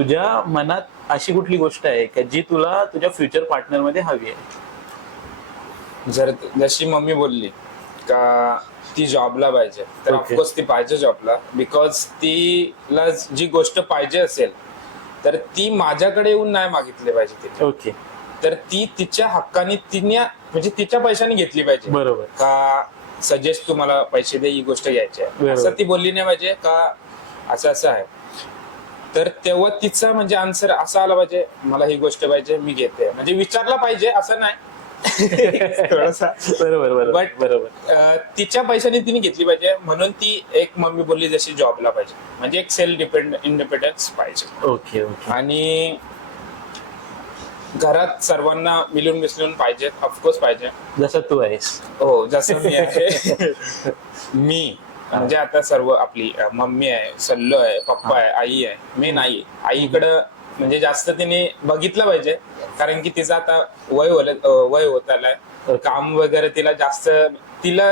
तुझ्या मनात अशी कुठली गोष्ट आहे का जी तुला तुझ्या फ्युचर पार्टनर मध्ये हवी आहे? जर जशी मम्मी बोलली का ती जॉबला पाहिजे, तर Okay. ऑफकोर्स ती पाहिजे जॉबला. बिकॉज तिला जी गोष्ट पाहिजे असेल तर ती माझ्याकडे येऊन नाही मागितली पाहिजे तिने. ओके, तर ती तिच्या हक्काने तिने म्हणजे तिच्या पैशाने घेतली पाहिजे. बरोबर. का सजेस्ट तू मला पैसे दे, ही गोष्ट घ्यायची आहे, बरोबर. असं ती बोलली नाही पाहिजे का असं असं आहे. तर तेव्हा तिचा म्हणजे आन्सर असा आला पाहिजे, मला ही गोष्ट पाहिजे, मी घेते. म्हणजे विचारला पाहिजे असं नाही. थोडासा बरोबर बरोबर बट बरोबर. तिच्या पैशाने तिने घेतली पाहिजे. म्हणून ती एक मम्मी बोलली जशी जॉबला पाहिजे, म्हणजे एक सेल्फ इंडिपेंडन्स पाहिजे. Okay okay. आणि घरात सर्वांना मिळून मिसळून पाहिजे, ऑफकोर्स पाहिजे. जसं तू आहेस. हो, जसं मी आहे. मी म्हणजे आता सर्व आपली मम्मी आहे, सल्लो आहे, पप्पा आहे, आई आहे. मी नाही, आईकडं म्हणजे जास्त तिने बघितलं पाहिजे. कारण की तिचं आता वय होत आलंय, काम वगैरे तिला जास्त तिला